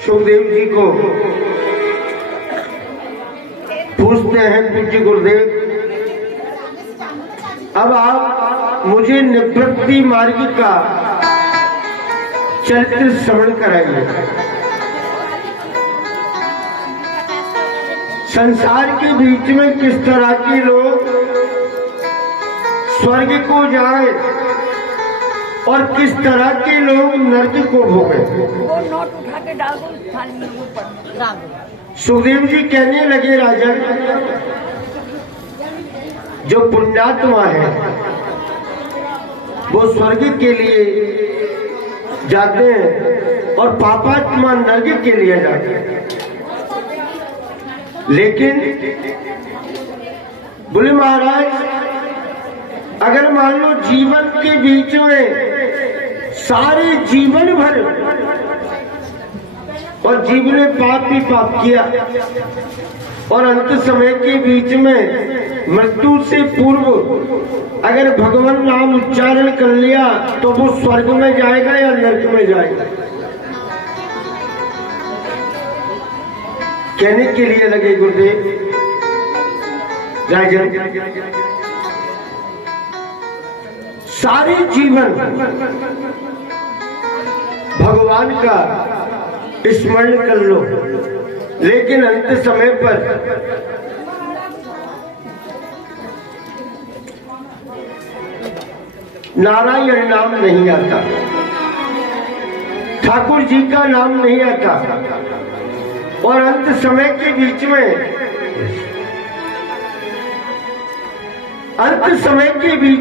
सुखदेव जी को पूछते हैं पूज्य गुरुदेव, अब आप मुझे निवृत्ति मार्ग का चरित्र श्रवण कराइए। संसार के बीच में किस तरह के लोग स्वर्ग को जाए और किस तरह के लोग नरक को भोगे। वो नोट उठा के डाल दो थाली में ऊपर। सुखदेव जी कहने लगे, राजा जो पुण्यात्मा है वो स्वर्ग के लिए जाते हैं और पापात्मा नरक के लिए जाते हैं। लेकिन बोले महाराज, अगर मान लो जीवन के बीच में सारे जीवन भर और जीव ने पाप ही पाप किया और अंत समय के बीच में मृत्यु से पूर्व अगर भगवान नाम उच्चारण कर लिया तो वो स्वर्ग में जाएगा या नरक में जाएगा। कहने के लिए लगे गुरुदेव, राजन सारे जीवन भगवान का स्मरण कर लो, लेकिन अंत समय पर नारायण नाम नहीं आता, ठाकुर जी का नाम नहीं आता और अंत समय के बीच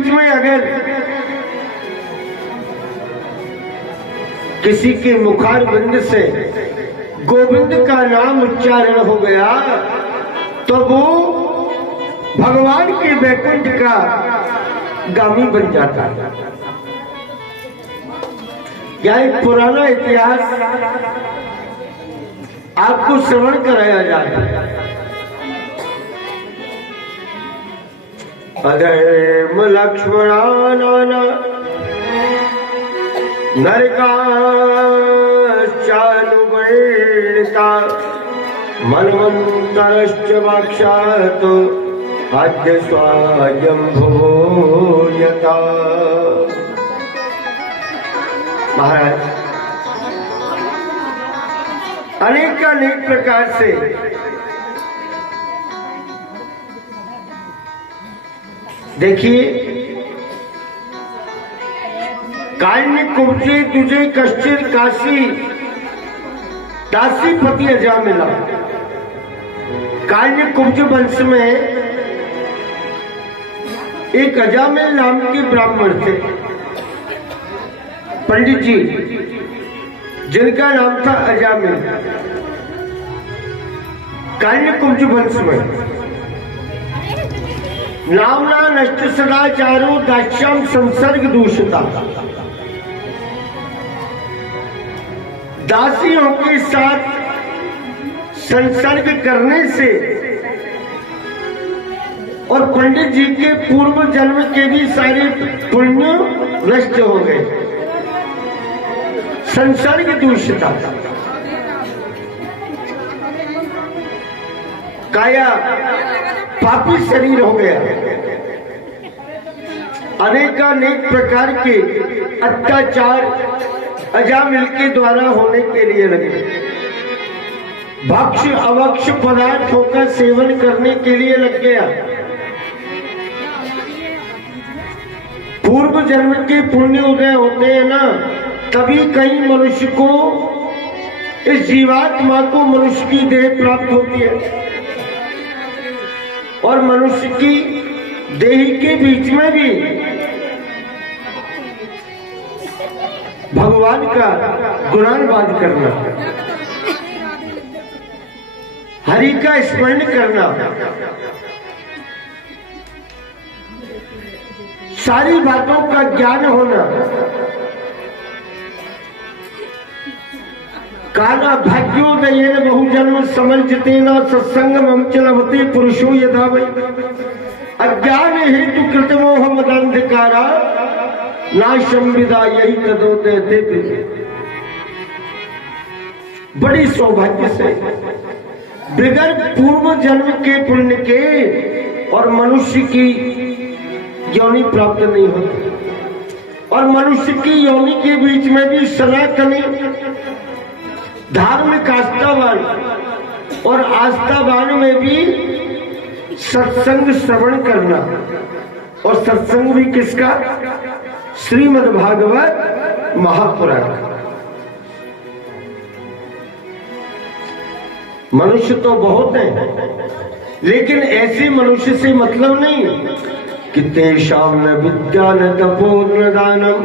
में अगर किसी के मुखारबिंद से गोविंद का नाम उच्चारण हो गया तो वो भगवान के वैकुंठ का गामी बन जाता है। यह एक पुराना इतिहास आपको श्रवण कराया जाता है। अधर्म लक्ष्मणाना नरकाश्चानुवर्णिता मनवन्तरश्च वाक्षात् आद्य स्वायंभुवो यथा। महाराज अनेक प्रकार से देखिए, कान्य कुब्जे तुझे कश्चित काशी दासी पति अजा मिला। कान्य कुब्ज वंश में एक अजामिल नाम के ब्राह्मण थे, पंडित जी, जिनका नाम था अजामिल। कान्य कुब्ज वंश में नामना नष्ट सदाचारो दास्याम संसर्ग दूषिता। दासियों के साथ संसर्ग करने से और पंडित जी के पूर्व जन्म के भी सारे पुण्य नष्ट हो गए। संसर्ग दूषिता, काया पापी शरीर हो गया। अनेकानेक प्रकार के अत्याचार अजामिल के द्वारा होने के लिए लगे। भक्ष अवक्ष पदार्थों का सेवन करने के लिए लग गया। पूर्व जन्म के पुण्य उदय होते हैं ना, तभी कई मनुष्य को, इस जीवात्मा को मनुष्य की देह प्राप्त होती है और मनुष्य की देह के बीच में भी भगवान का गुणानुवाद करना, हरि का स्मरण करना, सारी बातों का ज्ञान होना। काना भाग्योदयेन बहुजन्म समर्जितेन सत्संगम च लभते पुरुषो यथा वै। अज्ञान हेतु कृतमोह मदान्धकारा नाशम विदा यही तदोदयते। बड़ी सौभाग्य से बगैर पूर्व जन्म के पुण्य के और मनुष्य की योनि प्राप्त नहीं होती, और मनुष्य की योनि के बीच में भी सनातनी धार्मिक आस्थावान और आस्थावान में भी सत्संग श्रवण करना, और सत्संग भी किसका? श्रीमद् भागवत महापुराण का। मनुष्य तो बहुत हैं, लेकिन ऐसे मनुष्य से मतलब नहीं कि तेषाम न विद्या न तपो न दानम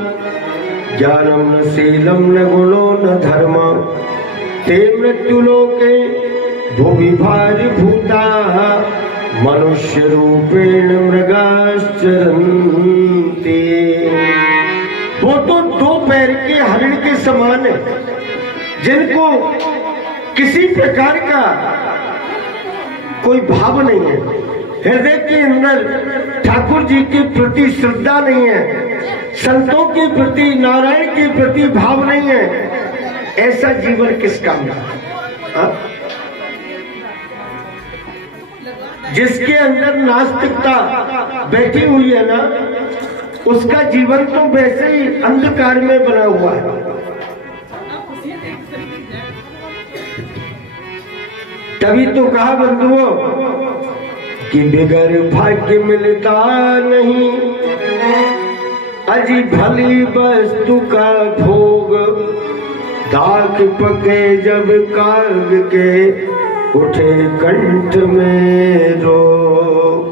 ज्ञानम न शीलम न गुणो न धर्म ते मृत्युलोके भुवि भारि भूता मनुष्य रूपेण मृगाश्चरन्ति। वो तो दो पैर के हरिण के समान है, जिनको किसी प्रकार का कोई भाव नहीं है, हृदय के अंदर ठाकुर जी के प्रति श्रद्धा नहीं है, संतों के प्रति, नारायण के प्रति भाव नहीं है, ऐसा जीवन किस काम का? जिसके अंदर नास्तिकता बैठी हुई है ना, उसका जीवन तो वैसे ही अंधकार में बना हुआ है। तभी तो कहा बंधुओं कि बिगर भाग्य मिलता नहीं, अजी भली वस्तु का भोग, दाग पके जब काग के उठे कंठ में रोग।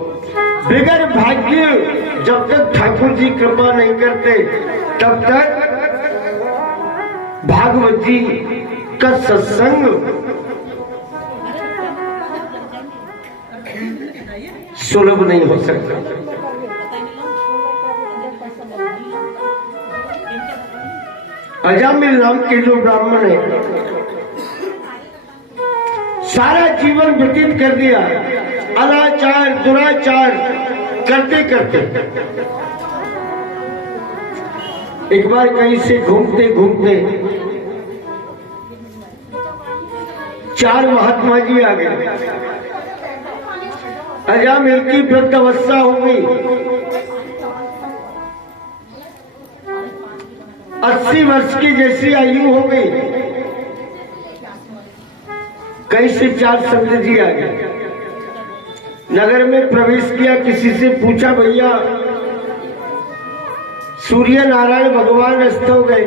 बिगर भाग्य जब तक ठाकुर जी कृपा नहीं करते, तब तक भागवत जी का सत्संग सुलभ नहीं हो सकता। अजामिल नाम के जो ब्राह्मण है, सारा जीवन व्यतीत कर दिया अनाचार दुराचार करते करते। एक बार कहीं से घूमते घूमते 4 महात्मा जी आ गए। अजामिल की वृद्धावस्था हो गई, 80 वर्ष की जैसी आयु हो गई। कहीं से 4 संत जी आ गए, नगर में प्रवेश किया। किसी से पूछा, भैया सूर्य नारायण भगवान अस्त हो गए,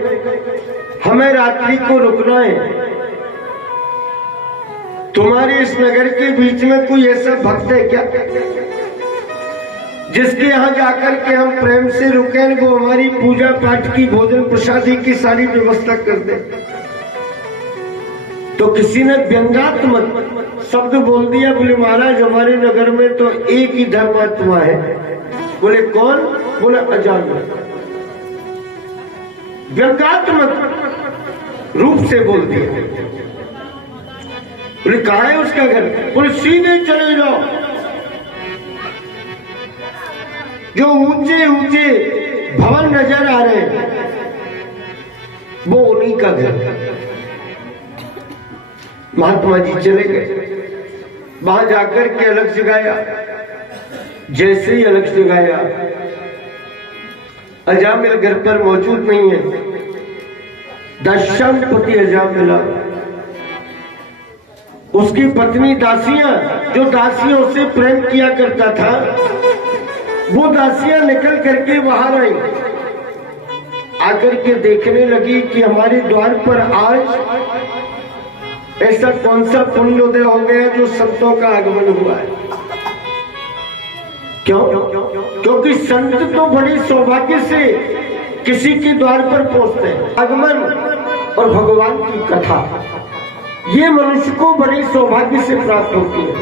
हमें रात्रि को रुकना है, तुम्हारे इस नगर के बीच में कोई ऐसा भक्त है क्या जिसके यहाँ जाकर के हम प्रेम से रुके, वो हमारी पूजा पाठ की, भोजन प्रसादी की सारी व्यवस्था कर दे? तो किसी ने व्यंग्यात्मक शब्द बोल दिया, बोले महाराज हमारे नगर में तो एक ही धर्मात्मा है। बोले कौन? बोले अजामिल। व्यंग्यात्मक रूप से बोल दिया। बोले कहाँ है उसका घर? बोले सीधे चले जाओ, जो ऊंचे ऊंचे भवन नजर आ रहे हैं वो उन्हीं का घर। महात्मा जी चले गए, वहां जाकर के अलग जगाया। जैसे ही अलग जगाया, अजामिल घर पर मौजूद नहीं है। दशापति अजामिल, उसकी पत्नी दासियां, जो दासियों से प्रेम किया करता था, वो दासियां निकल करके बाहर आई, आकर के देखने लगी कि हमारे द्वार पर आज ऐसा कौन सा पुण्योदय हो गया जो संतों का आगमन हुआ है। क्यों? क्योंकि संत तो बड़े सौभाग्य से किसी के द्वार पर पहुंचते हैं। आगमन और भगवान की कथा ये मनुष्य को बड़े सौभाग्य से प्राप्त होती है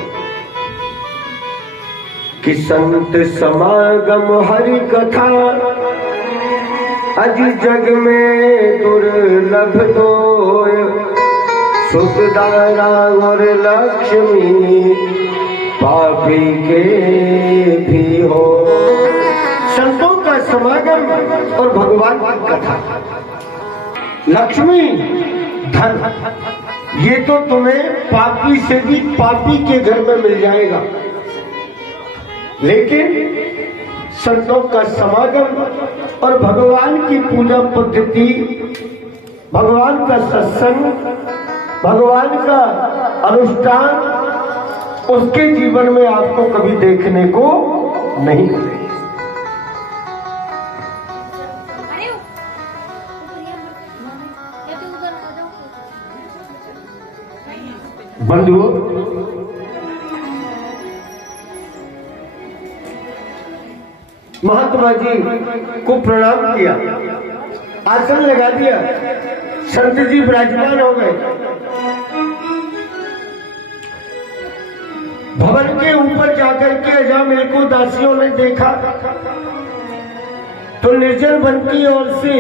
कि संत समागम हरि कथा अज जग में दुर्लभ दोय, सुखदारा और लक्ष्मी पापी के भी हो। संतों का समागम और भगवान की कथा, लक्ष्मी धन ये तो तुम्हें पापी से भी पापी के घर में मिल जाएगा, लेकिन संतों का समागम और भगवान की पूजा पद्धति, भगवान का सत्संग, भगवान का अनुष्ठान उसके जीवन में आपको कभी देखने को नहीं मिलेगा। बंधुओं, महात्मा जी को प्रणाम किया, आसन लगा दिया, संत जी विराजमान हो गए। भवन के ऊपर जाकर के अजामिल को दासियों ने देखा तो निर्जल वन की ओर से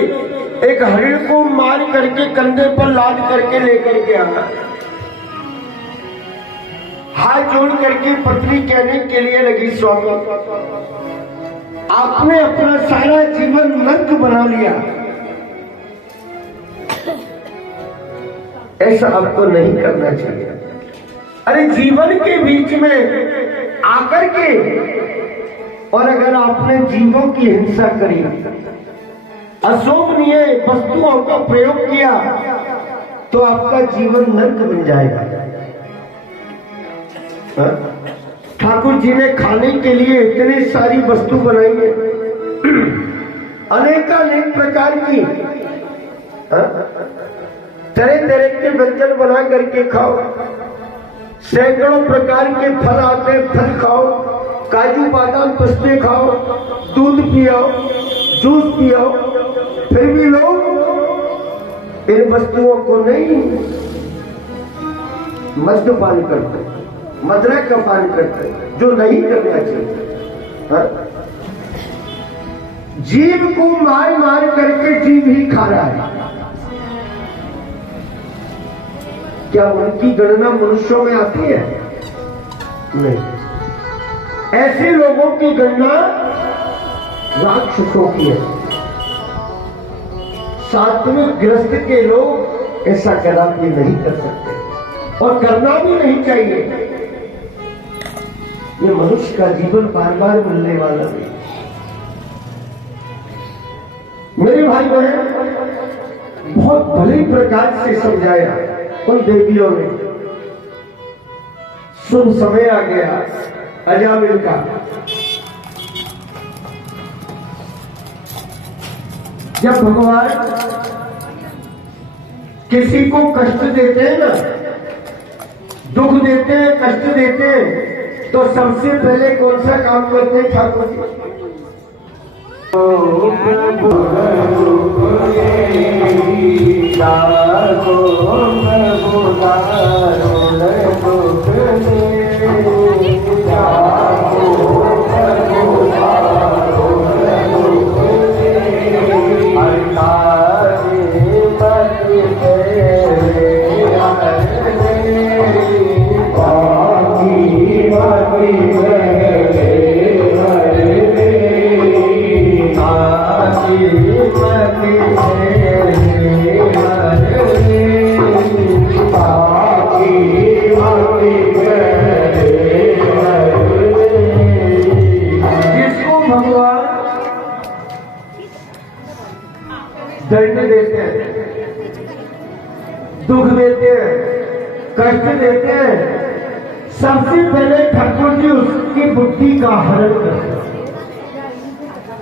एक हरिण को मार करके कंधे पर लाद करके लेकर के आया। हाथ जोड़ करके पत्नी कहने के लिए लगी, स्वामी आपने अपना सारा जीवन नर्क बना लिया, ऐसा आपको नहीं करना चाहिए। अरे जीवन के बीच में आकर के और अगर आपने जीवों की हिंसा करी, अशोभनीय वस्तुओं का प्रयोग किया तो आपका जीवन नर्क बन जाएगा। ठाकुर जी ने खाने के लिए इतनी सारी वस्तु बनाई है, अनेकानेक प्रकार की, तरह तरह के व्यंजन बना करके खाओ, सैकड़ों प्रकार के फल आते, फल खाओ, काजू बादाम पिस्ते खाओ, दूध पियाओ, जूस पियाओ, फिर भी लोग इन वस्तुओं को नहीं मद्यपान करते, मदिरा का पान करते, जो नहीं करना चाहिए। जीव को मार मार करके जीव ही खा रहा है। क्या उनकी गणना मनुष्यों में आती है? नहीं। ऐसे लोगों की गणना राक्षसों की है। सात्विक गृहस्थ के लोग ऐसा कदापि नहीं कर सकते और करना भी नहीं चाहिए। ये मनुष्य का जीवन बार बार मिलने वाला नहीं। मेरे भाई बहन, बहुत भली प्रकार से समझाया उन देवियों ने। शुभ समय आ गया अजामिल का। जब भगवान किसी को कष्ट देते हैं ना, दुख देते हैं, कष्ट देते हैं, तो सबसे पहले कौन सा काम करते हैं ठाकुर जी? दंड देते हैं, दुख देते हैं, कष्ट देते हैं, सबसे पहले ठाकुर जी उसकी बुद्धि का हरण करते हैं।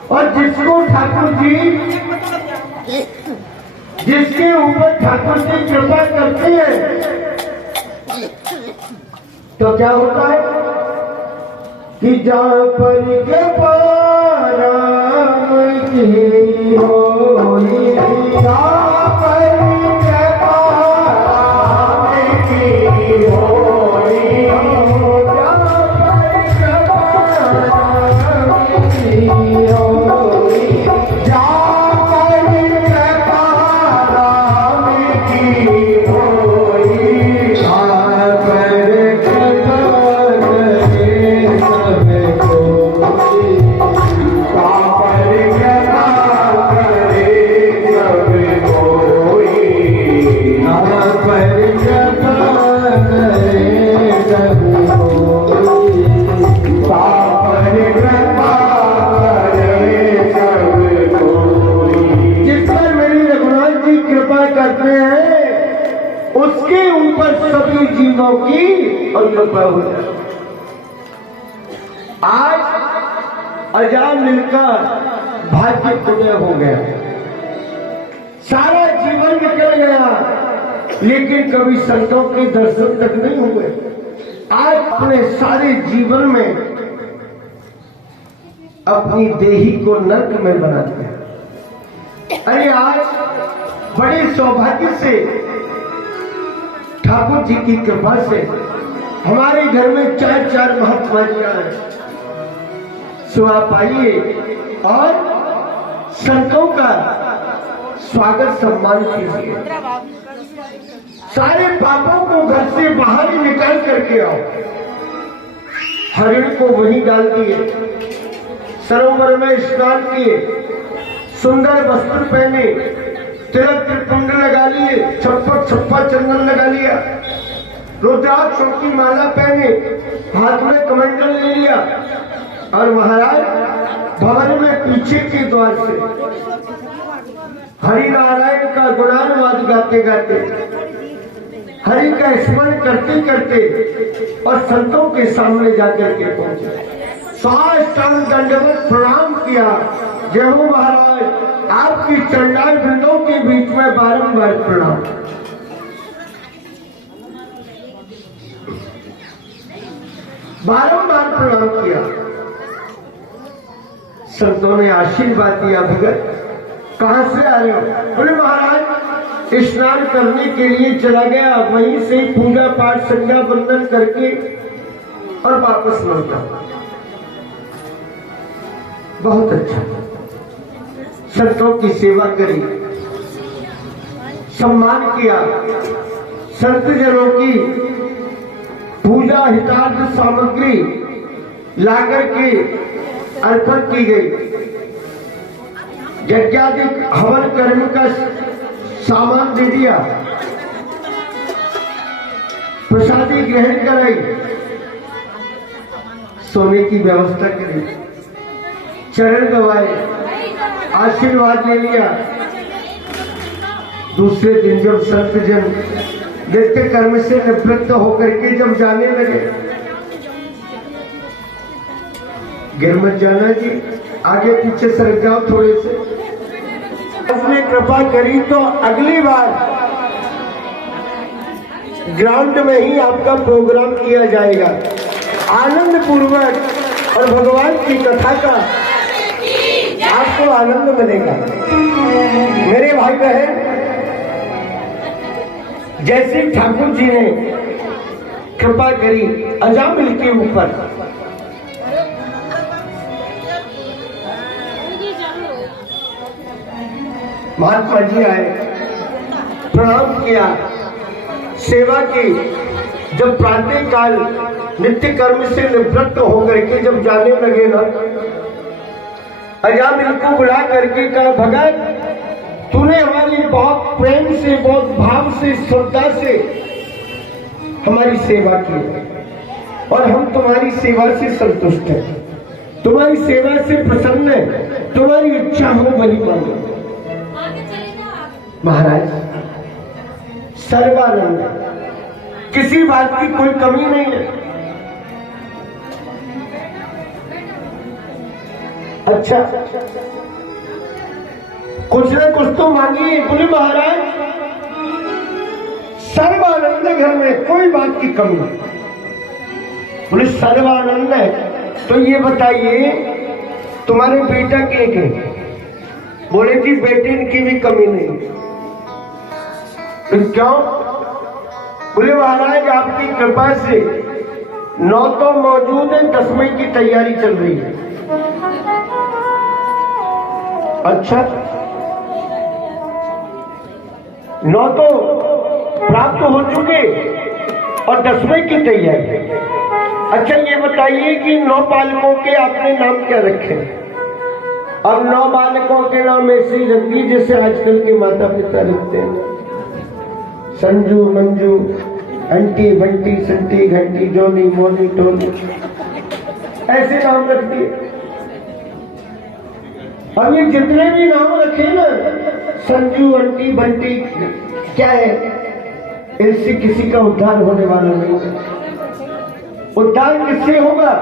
और जिसको ठाकुर जी, जिसके ऊपर ठाकुर जी कृपा करते हैं, तो क्या होता है कि जहाँ पर कृपा राम की होई, जहाँ पर कृपा राम की होई, जहाँ पर कृपा राम की होई, जहाँ पर कृपा राम की होई, जहाँ पर कृपा करे सब कोई, जहाँ पर कृपा करे जीवों की और कृपा हो जाए। आज अजान मिलकर भाग्य पुण्य हो गया, सारा जीवन निकल गया, लेकिन कभी संतों के दर्शन तक नहीं हुए। आज अपने सारे जीवन में अपनी देही को नर्क में बनाते हैं। अरे आज बड़े सौभाग्य से ठाकुर जी की कृपा से हमारे घर में 4 महात्मा जी आए। सो आप आइए और संतों का स्वागत सम्मान कीजिए। सारे पापों को घर से बाहर ही निकाल करके आओ। हरिण को वहीं डाल दिए, सरोवर में स्नान किए, सुंदर वस्त्र पहने, तिलक त्रिपुंड लगा लिए, छप्पा चंदन लगा लिया, रुद्राक्ष की माला पहने, हाथ में कमंडल ले लिया और महाराज भवन में पीछे के द्वार से हरि नारायण का गुणानुवाद गाते गाते, हरि का स्मरण करते करते और संतों के सामने जाकर के पहुंचे। साष्टांग दंडवत प्रणाम किया। जय हो महाराज, आपकी चंडाल बिंदों के बीच में बारंबार प्रणाम। बारंबार प्रणाम किया। संतों ने आशीर्वाद दिया। भगत कहां से आ रहे हो? बोले महाराज स्नान करने के लिए चला गया, वहीं से पूजा पाठ संध्या बंदन करके और वापस लौटा। बहुत अच्छा, संतों की सेवा करी, सम्मान किया, संत जनों की पूजा हितार्थ सामग्री लाकर के अर्पण की गई। यज्ञादिक हवन कर्म का सामान दे दिया, प्रसादी ग्रहण कराई, सोने की व्यवस्था करी, चरण दबाए, आशीर्वाद ले लिया। दूसरे दिन जब संत जन नित्य कर्म से निवृत्त होकर के जब जाने लगे, गिर मत जाना जी, आगे पीछे सरक जाओ थोड़े से। उसने कृपा करी तो अगली बार ग्राउंड में ही आपका प्रोग्राम किया जाएगा, आनंद पूर्वक, और भगवान की कथा का आपको आनंद मिलेगा। मेरे भाई बहन, जैसे ठाकुर जी ने कृपा करी अजामिल के ऊपर, महात्मा जी आए, प्रणाम किया, सेवा की। जब प्रातः काल नित्य कर्म से निवृत्त होकर के जब जाने लगे ना, अजामिल को बुला करके कहा, भगत तूने हमारी बहुत प्रेम से, बहुत भाव से, श्रद्धा से हमारी सेवा की और हम तुम्हारी सेवा से संतुष्ट हैं, तुम्हारी सेवा से प्रसन्न है, तुम्हारी इच्छा हो वही मांगो। महाराज सर्वानंद, किसी बात की कोई कमी नहीं है। अच्छा, कुछ न कुछ तो मांगिए। बोले महाराज सर्वानंद, घर में कोई बात की कमी नहीं। बोले सर्वानंद है तो ये बताइए तुम्हारे बेटा के है? बोले जी बेटे की भी कमी नहीं। तो क्यों? बोले महाराज आपकी कृपा से 9 तो मौजूद है, 10वीं की तैयारी चल रही है। अच्छा, 9 तो प्राप्त हो चुके और 10वीं की तैयारी। अच्छा ये बताइए कि 9 बालकों के आपने नाम क्या रखे? अब 9 बालकों के नाम ऐसे ही रख दी जैसे आजकल के माता पिता रखते हैं, संजू, मंजू, अंटी, बंटी, संटी, घंटी, जोनी, मोनी, टोनी, ऐसे नाम रख दिए। अब ये जितने भी नाम रखे ना, संजू, अंटी, बंटी, क्या है, इससे किसी का उद्धार होने वाला नहीं है। उद्धार किससे होगा?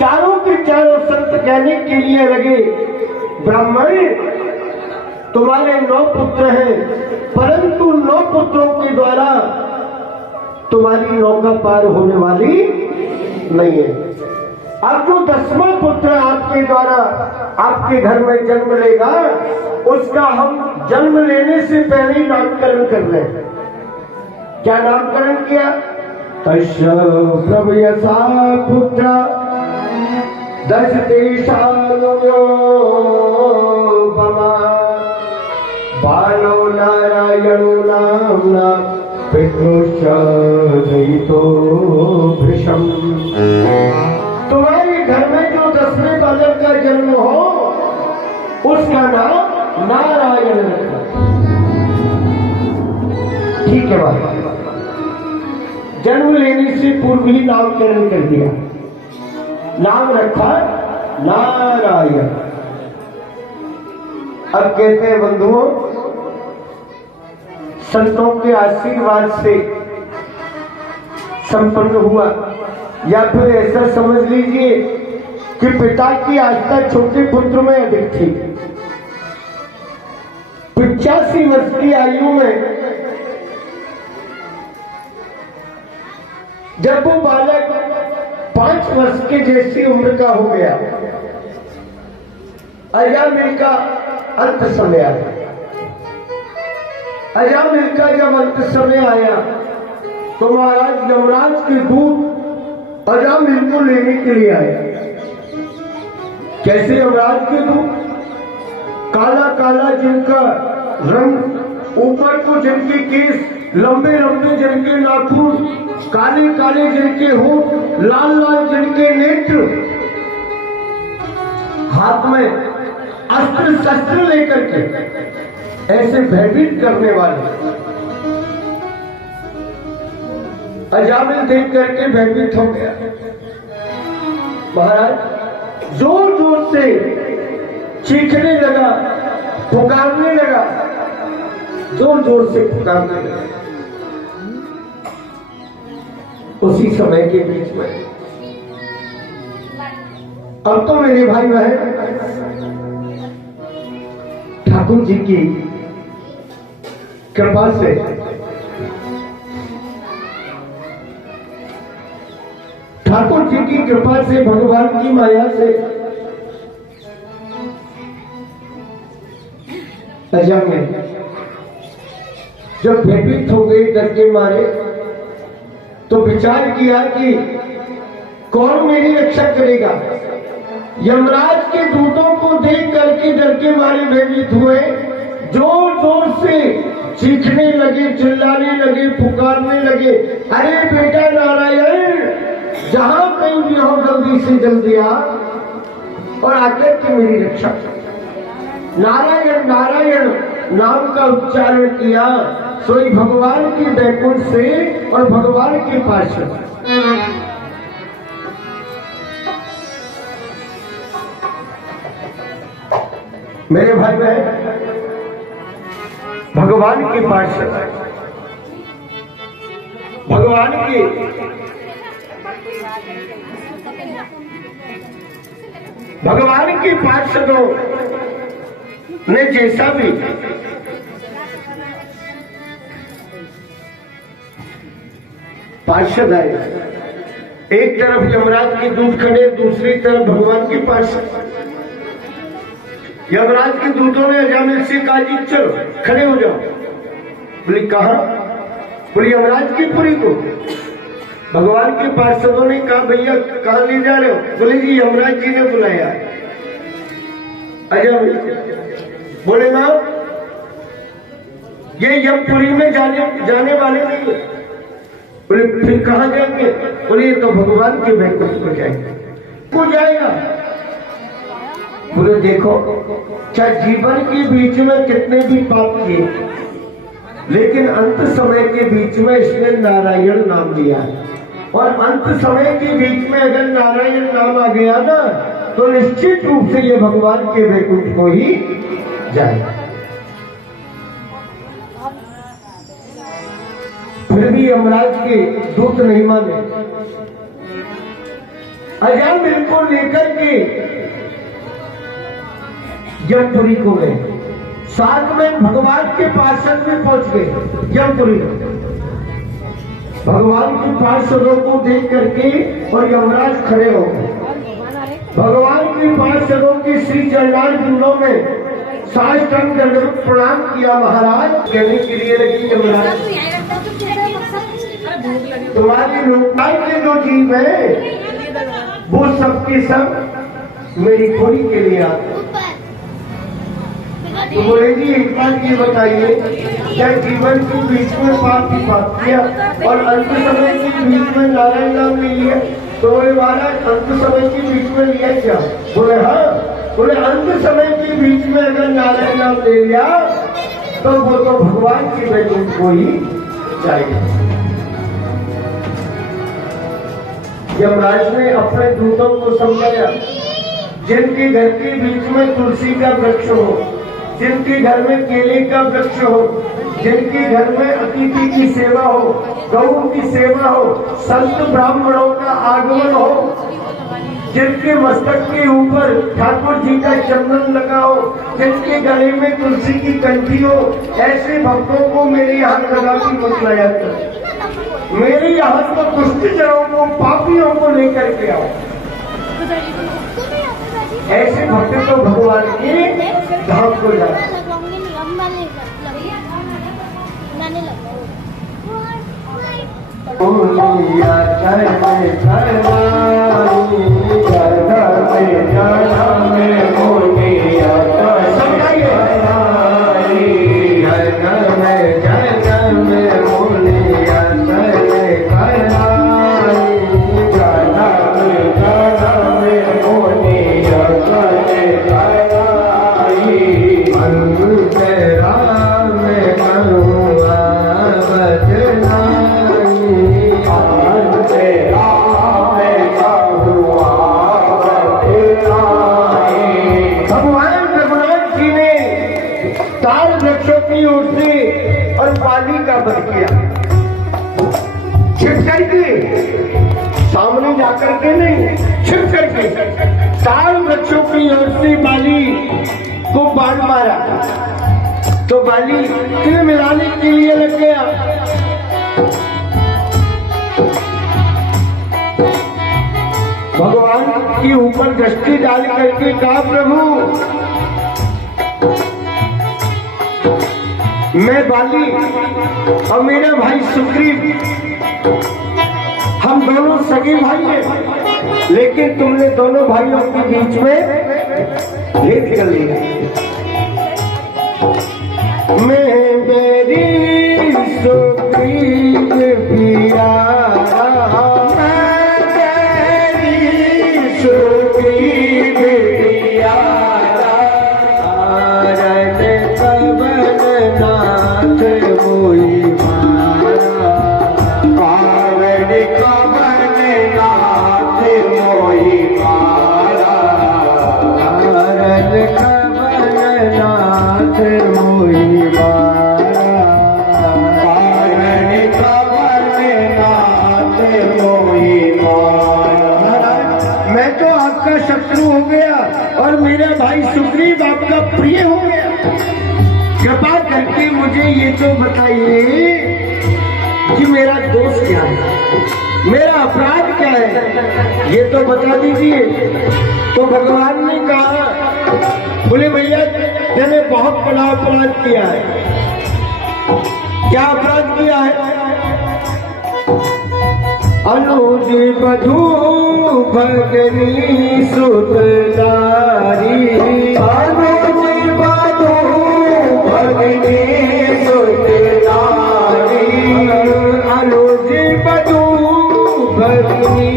चारों के चारों संत कहने के लिए लगे, ब्राह्मण तुम्हारे 9 पुत्र हैं, परंतु 9 पुत्रों के द्वारा तुम्हारी नौका पार होने वाली नहीं है। अब जो 10वां पुत्र आपके द्वारा आपके घर में जन्म लेगा, उसका हम जन्म लेने से पहले ही नामकरण कर रहे। क्या नामकरण किया? तस्य प्रभयसा पुत्र 10 तेषां बालो नारायणो नाम्ना पितृश्च दयितो भृशम्। तुम्हारे घर में जो 10वें बालक का जन्म हो, उसका नाम नारायण रखना। ठीक है बाबा, जन्म लेने से पूर्व ही नामकरण कर दिया, नाम रखा नारायण। अब कहते हैं बंधुओं, संतों के आशीर्वाद से संपन्न हुआ, या फिर ऐसा समझ लीजिए कि पिता की आस्था छोटे पुत्र में अधिक थी। 85 वर्ष की आयु में जब वो बालक 5 वर्ष के जैसी उम्र का हो गया, अजामिल का अंत समय आया। अजामिल का जब अंत समय आया तो महाराज यमराज के दूत अजामिल को लेने के लिए आए। कैसे यमराज के दूत? काला काला जिनका रंग, ऊपर को जिनके केस, लंबे लंबे जिनके नाखून, काले काले जिनके होंठ, लाल लाल जिनके नेत्र, हाथ में अस्त्र शस्त्र लेकर के ऐसे भयभीत करने वाले। अजामिल देख करके भयभीत हो गया। महाराज जोर जोर से चीखने लगा, पुकारने लगा, जोर जोर से पुकारने लगा। उसी समय के बीच में अब तो मेरे भाई बहन ठाकुर जी की कृपा से ठाकुर जी की कृपा से, भगवान की माया से अजामिल जब भयभीत हो गए, डर के मारे, तो विचार किया कि कौन मेरी रक्षा करेगा। यमराज के दूतों को देख करके डर के मारे भयभीत हुए, जोर जोर से चीखने लगे, चिल्लाने लगे, पुकारने लगे, अरे बेटा नारायण, जहां कहीं भी हो जल्दी से जल्दी आ और आकर के मेरी रक्षा। नारायण नारायण नाम का उच्चारण किया, सोई भगवान की बैकुंठ से और भगवान के पास। मेरे भाई बहन, भगवान के पास, भगवान की भगवान के पार्षदों ने जैसा भी पार्षद आए, एक तरफ यमराज के दूत खड़े, दूसरी तरफ भगवान के पार्षद। यमराज के दूतों ने अजामिल से कहा जी चलो खड़े हो जाओ। बोले कहा? बोले यमराज की पुरी को। भगवान के पार्षदों ने कहा भैया कहां ले जा रहे हो? बोले जी यमराज जी ने बुलाया। अजामिल बोले ना, ये यमपुरी में जाने वाले नहीं है। बोले फिर कहां जाएंगे? बोले ये तो भगवान के बैकुंठ को जाएंगे। को जाएगा? बोले देखो, चाहे जीवन के बीच में कितने भी पाप किए, लेकिन अंत समय के बीच में इसने नारायण नाम लिया, और अंत समय के बीच में अगर नारायण नाम आ गया ना, तो निश्चित रूप से ये भगवान के वैकुंठ को ही जाएगा। फिर भी यमराज के दूत नहीं माने। अजामिल को लेकर के यमपुरी को गए, साथ में भगवान के पार्षद में पहुंच गए यमपुरी में। भगवान के पार्षदों को देख करके और यमराज खड़े हो गए। भगवान के पार्षदों के श्री चरणार बिंदों में साष्टांग दंडवत प्रणाम किया। महाराज कहने के लिए लगी, यमराज तुम्हारी लोकपाल के जो जीव है वो सबके सब मेरी खोरी के लिए आते। तो बोले जी एक बात ये बताइए, क्या जीवन के बीच में पाप ही पाप किया और अंत समय के बीच में नारायण नाम ले लिया? तो बोले महाराज अंत समय के बीच में लिया क्या? बोले हाँ। बोले अंत समय के बीच में अगर नारायण नाम ले लिया तो वो तो भगवान के वैकुंठ को ही जाएगा। यमराज ने अपने दूतों को समझाया, जिनके घर के बीच में तुलसी का वृक्ष हो, जिनके घर में केले का वृक्ष हो, जिनके घर में अतिथि की सेवा हो, गौ की सेवा हो, संत ब्राह्मणों का आगमन हो, जिनके मस्तक के ऊपर ठाकुर जी का चंदन लगा हो, जिनके गले में तुलसी की कंठी हो, ऐसे भक्तों को मेरे यहाँ कदापि मत लाया कर। मेरे यहाँ तो दुष्टजनों को, पापियों को लेकर के आओ। ऐसे भक्त तो भगवान के धाम को जाए। सामने जाकर के नहीं, छिप करके ताल वृक्षों की ओर से बाली को बाण मारा तो बाली तिल मिलाने के लिए लग गया। भगवान के ऊपर दृष्टि डाल करके कहा, प्रभु मैं बाली और मेरा भाई सुग्रीव हम दोनों सगे भाई हैं, लेकिन तुमने दोनों भाइयों के बीच में भेद कर लिया। मैं मेरी सुग्रीव प्यारा, मैं मेरी सुग्रीव प्यारा, आरन पवन नाथ मोहि मारा, आरन पवन नाथ मोहि मारा, आरन पवन नाथ मोहि मारा, आरन पवन नाथ मोहि मारा। मैं तो आपका शत्रु हो गया और मेरा भाई सुग्रीव आपका प्रिय हो गया। कृपा करके मुझे ये तो बताइए कि मेरा दोष क्या है, मेरा अपराध क्या है, ये तो बता दीजिए। तो भगवान ने कहा, बोले भैया मैंने बहुत बड़ा अपराध किया है। क्या अपराध किया है? अनुज बधू भगनी सुतदारी, अनुज बधू भगनी सुतदारी, अनुज बधू भगनी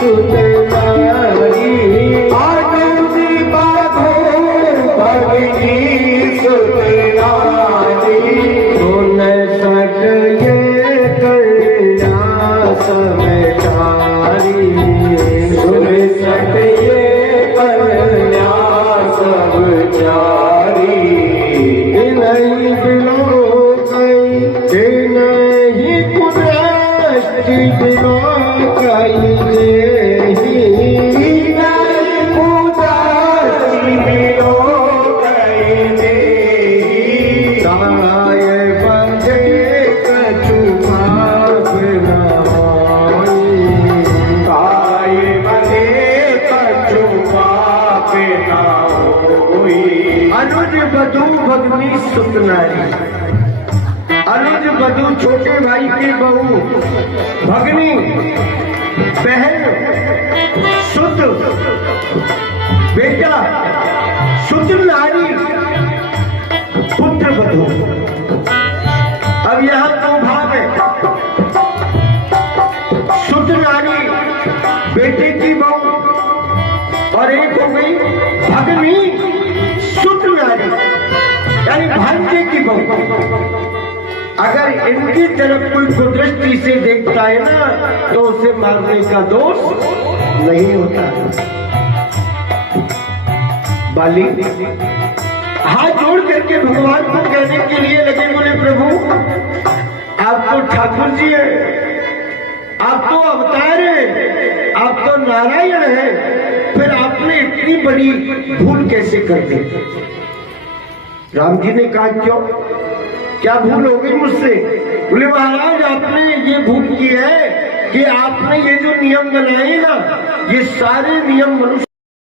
सुतदारी, अनुज बधू भगनी सुतदारी, सुन सक ये कन्या समझारी, सुन सक ये कन्या समझारी। भगनी सुत नारी, अनुज बधू छोटे भाई की बहू, भगनी बहन, सुत बेटा, सुत नारी, पुत्र बधू। अब यहां दो भाव है, सुत नारी बेटे की बहू और एक हो गई भगनी सुत नारी यानी भांजे की बहू। अगर इनकी तरफ कोई कुदृष्टि से देखता है ना तो उसे मारने का दोष नहीं होता। बाली हाथ जोड़ करके भगवान को कहने के लिए लगे, बोले प्रभु आप तो ठाकुर जी हैं, आप तो अवतार हैं, आप तो नारायण हैं, फिर आपने इतनी बड़ी भूल कैसे कर दी? राम जी ने कहा क्यों, क्या भूल हो गई मुझसे? बोले महाराज आपने ये भूल की है कि आपने ये जो नियम बनाए ना, ये सारे नियम मनुष्य